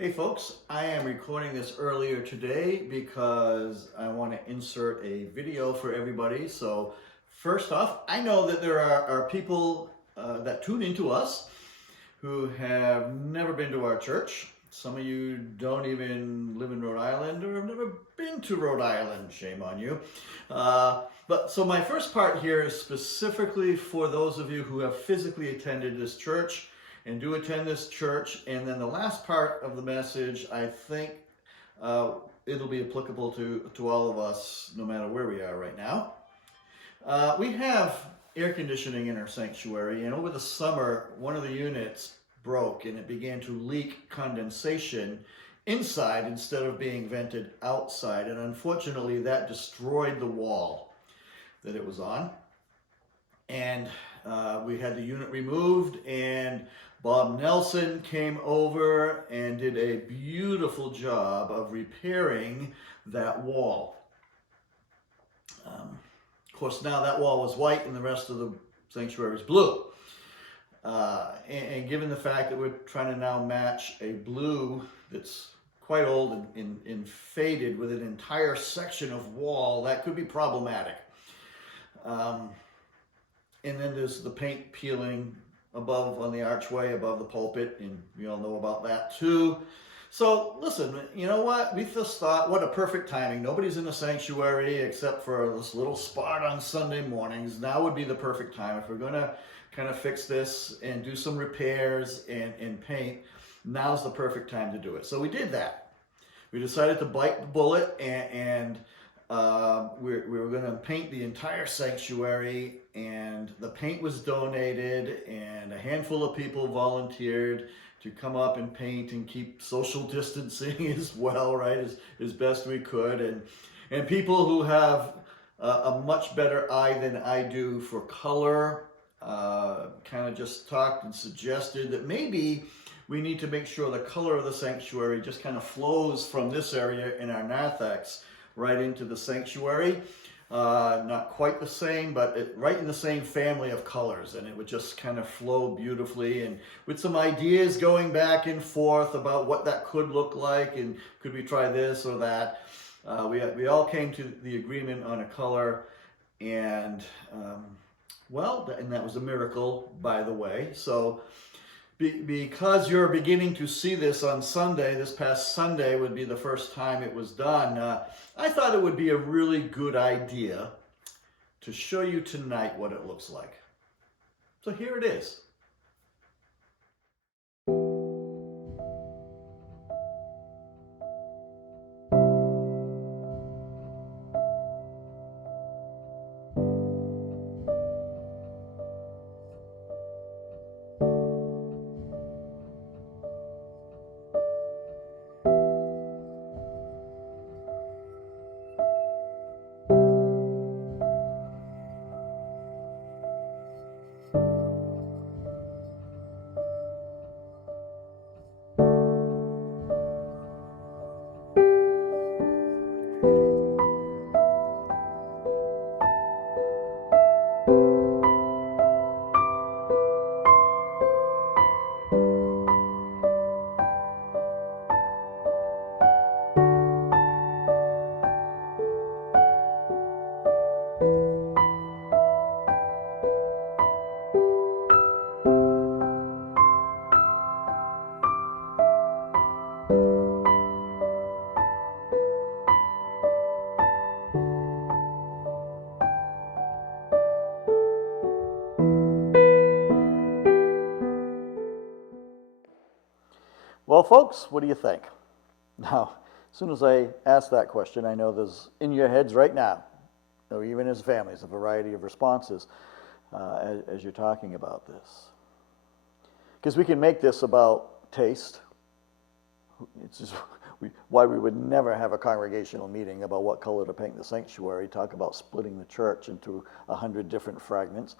Hey folks, I am recording this earlier today because I want to insert a video for everybody. So first off, I know that there are people that tune into us who have never been to our church. Some of you don't even live in Rhode Island or have never been to Rhode Island. Shame on you. But so my first part here is specifically for those of you who have physically attended this church and do attend this church. And then the last part of the message, I think it'll be applicable to all of us, no matter where we are right now. We have air conditioning in our sanctuary, and over the summer, one of the units broke and it began to leak condensation inside instead of being vented outside. And unfortunately, that destroyed the wall that it was on. And we had the unit removed, and Bob Nelson came over and did a beautiful job of repairing that wall. Of course, now that wall was white and the rest of the sanctuary is blue. And given the fact that we're trying to now match a blue that's quite old and faded with an entire section of wall, that could be problematic. And then there's the paint peeling above on the archway, above the pulpit, and we all know about that too. So listen, you know what? We just thought, what a perfect timing. Nobody's in the sanctuary except for this little spot on Sunday mornings. Now would be the perfect time. If we're going to kind of fix this and do some repairs and paint, now's the perfect time to do it. So we did that. We decided to bite the bullet and we were going to paint the entire sanctuary, and the paint was donated, and a handful of people volunteered to come up and paint and keep social distancing as well, right, as best we could. And people who have a much better eye than I do for color kind of just talked and suggested that maybe we need to make sure the color of the sanctuary just kind of flows from this area in our narthex right into the sanctuary. Not quite the same, but right in the same family of colors, and it would just kind of flow beautifully, and with some ideas going back and forth about what that could look like, and could we try this or that. We all came to the agreement on a color, and and that was a miracle, by the way. So because you're beginning to see this on Sunday, this past Sunday would be the first time it was done, I thought it would be a really good idea to show you tonight what it looks like. So here it is. Well, folks, what do you think? Now, as soon as I ask that question, I know there's in your heads right now, or even as families, a variety of responses as you're talking about this. Because we can make this about taste. It's just why we would never have a congregational meeting about what color to paint the sanctuary, talk about splitting the church into 100 different fragments.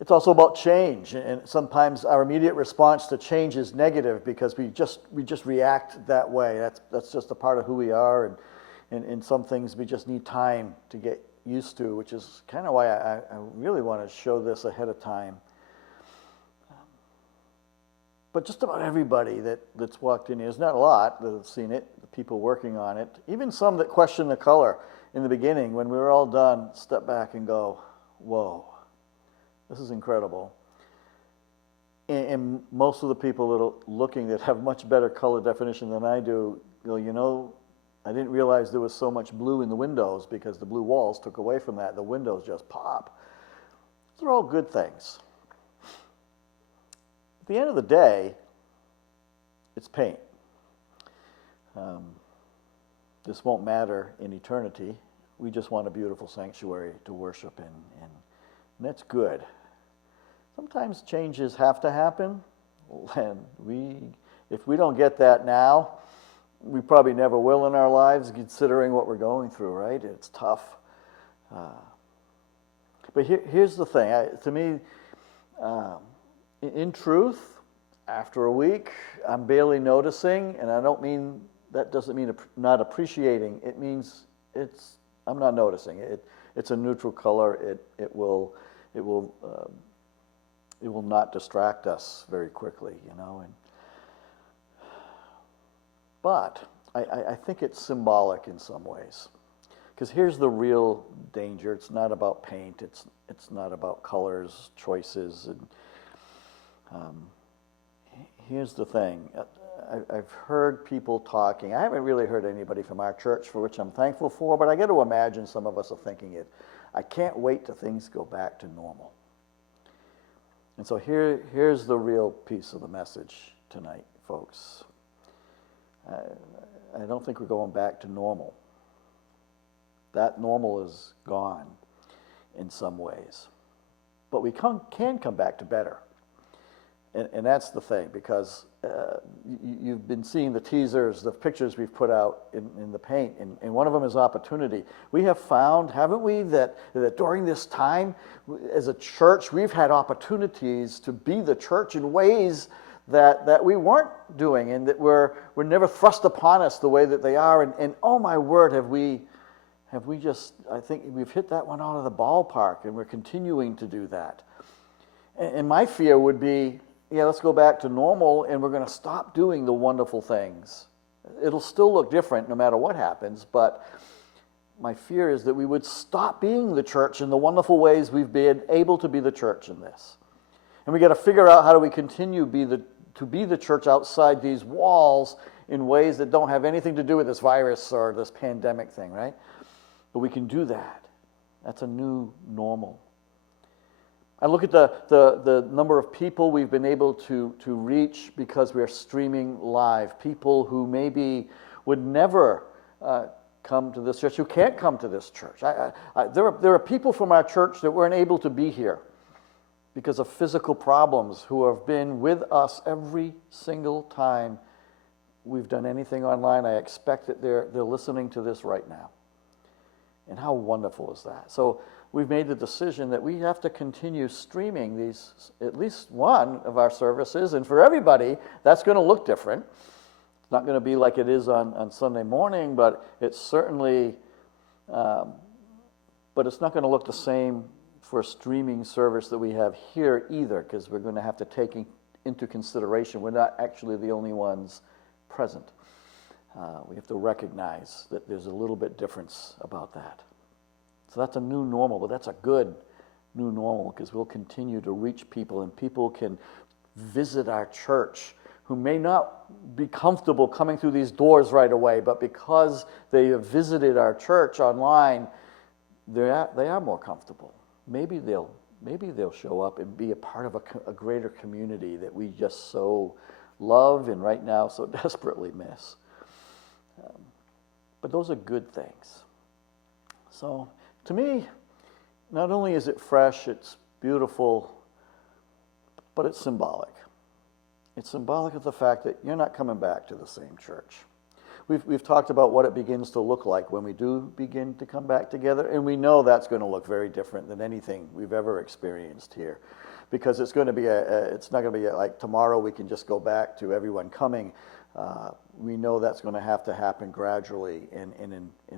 It's also about change, and sometimes our immediate response to change is negative because we just react that way. That's just a part of who we are, and some things we just need time to get used to, which is kind of why I really want to show this ahead of time. But just about everybody that's walked in here, there's not a lot that have seen it, the people working on it, even some that question the color in the beginning, when we were all done, step back and go, whoa, this is incredible. And most of the people that are looking that have much better color definition than I do go, I didn't realize there was so much blue in the windows because the blue walls took away from that. The windows just pop. Those are all good things. At the end of the day, it's paint. This won't matter in eternity. We just want a beautiful sanctuary to worship in, and that's good. Sometimes changes have to happen, and if we don't get that now, we probably never will in our lives, considering what we're going through, right? It's tough. But here's the thing. To me, in truth, after a week, I'm barely noticing, and that doesn't mean not appreciating. It means I'm not noticing. It's a neutral color. It will not distract us very quickly, But I think it's symbolic in some ways, because here's the real danger. It's not about paint. It's not about colors, choices, and here's the thing. I've heard people talking. I haven't really heard anybody from our church, for which I'm thankful for, but I got to imagine some of us are thinking it. I can't wait till things go back to normal. And so here's the real piece of the message tonight, folks. I don't think we're going back to normal. That normal is gone in some ways. But we can come back to better. And that's the thing, because you've been seeing the teasers, the pictures we've put out in the paint, and one of them is opportunity. We have found, haven't we, that during this time, as a church, we've had opportunities to be the church in ways that we weren't doing, and that were never thrust upon us the way that they are. And oh my word, have we just, I think we've hit that one out of the ballpark, and we're continuing to do that. And my fear would be, let's go back to normal, and we're going to stop doing the wonderful things. It'll still look different no matter what happens, but my fear is that we would stop being the church in the wonderful ways we've been able to be the church in this. And we got to figure out how do we continue to be the church outside these walls in ways that don't have anything to do with this virus or this pandemic thing, right? But we can do that. That's a new normal. I look at the number of people we've been able to reach because we are streaming live. People who maybe would never come to this church, who can't come to this church. There are people from our church that weren't able to be here because of physical problems, who have been with us every single time we've done anything online. I expect that they're listening to this right now. And how wonderful is that? So we've made the decision that we have to continue streaming these, at least one of our services, and for everybody, that's going to look different. It's not going to be like it is on Sunday morning, but it's certainly, but it's not going to look the same for a streaming service that we have here either, because we're going to have to take into consideration we're not actually the only ones present. We have to recognize that there's a little bit difference about that. So that's a new normal, but that's a good new normal, because we'll continue to reach people, and people can visit our church who may not be comfortable coming through these doors right away, but because they have visited our church online, they are more comfortable. Maybe they'll show up and be a part of a greater community that we just so love and right now so desperately miss. But those are good things. So to me, not only is it fresh, it's beautiful, but it's symbolic. It's symbolic of the fact that you're not coming back to the same church. We've talked about what it begins to look like when we do begin to come back together, and we know that's going to look very different than anything we've ever experienced here, because it's going to be it's not going to be like tomorrow we can just go back to everyone coming. We know that's going to have to happen gradually and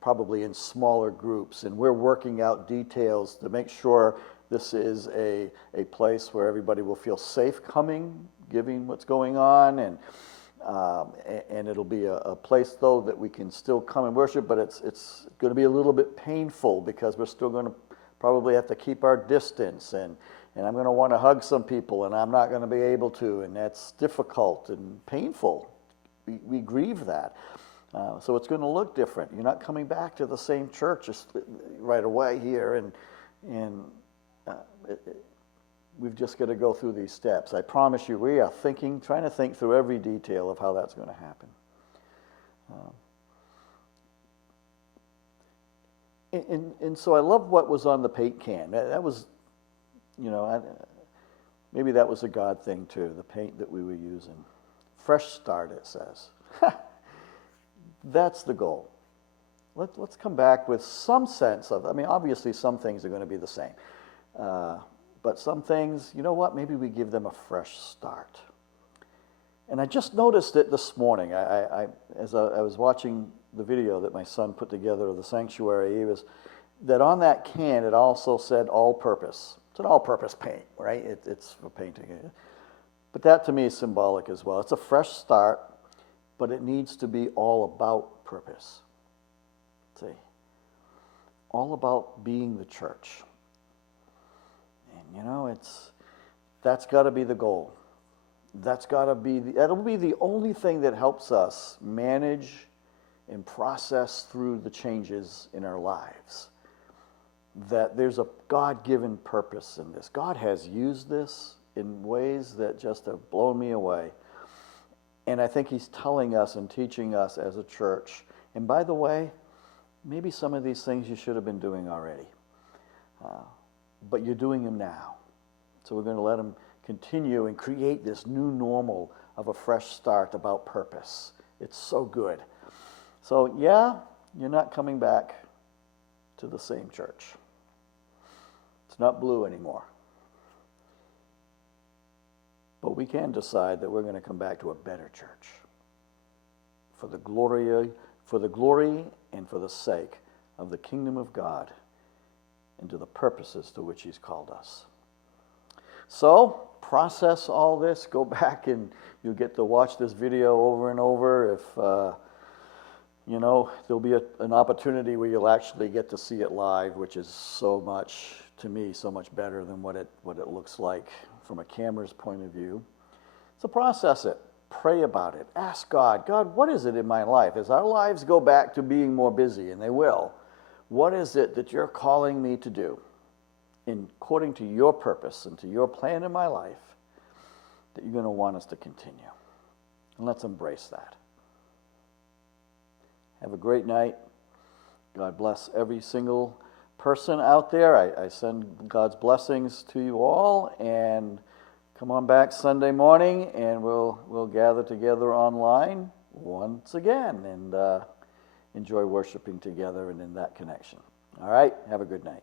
probably in smaller groups, and we're working out details to make sure This is a place where everybody will feel safe coming, giving what's going on, and it'll be a place, though, that we can still come and worship, but it's going to be a little bit painful because we're still going to probably have to keep our distance, and I'm going to want to hug some people, and I'm not going to be able to, and that's difficult and painful. We grieve that. So it's going to look different. You're not coming back to the same church just right away here, and we've just got to go through these steps. I promise you, we are trying to think through every detail of how that's going to happen. And so I love what was on the paint can. That was, maybe that was a God thing too, the paint that we were using. Fresh start, it says. That's the goal. Let's come back with some sense of, obviously some things are going to be the same. But some things, you know what, maybe we give them a fresh start. And I just noticed it this morning. As I was watching the video that my son put together of the sanctuary, that on that can it also said all-purpose. It's an all-purpose paint, right? It's for painting. But that to me is symbolic as well. It's a fresh start, but it needs to be all about purpose. See? All about being the church. And that's got to be the goal. That'll be the only thing that helps us manage and process through the changes in our lives. That there's a God-given purpose in this. God has used this in ways that just have blown me away. And I think he's telling us and teaching us as a church. And by the way, maybe some of these things you should have been doing already. But you're doing them now. So we're going to let him continue and create this new normal of a fresh start about purpose. It's so good. So yeah, you're not coming back to the same church. It's not blue anymore. But we can decide that we're going to come back to a better church for the glory and for the sake of the kingdom of God and to the purposes to which he's called us. So, process all this. Go back and you'll get to watch this video over and over. If, there'll be an opportunity where you'll actually get to see it live, which is so much better than what it looks like from a camera's point of view. So process it. Pray about it. Ask God, what is it in my life? As our lives go back to being more busy, and they will, what is it that you're calling me to do according to your purpose and to your plan in my life that you're going to want us to continue? And let's embrace that. Have a great night. God bless every single person out there. I send God's blessings to you all, and come on back Sunday morning and we'll gather together online once again and enjoy worshiping together and in that connection. All right, have a good night.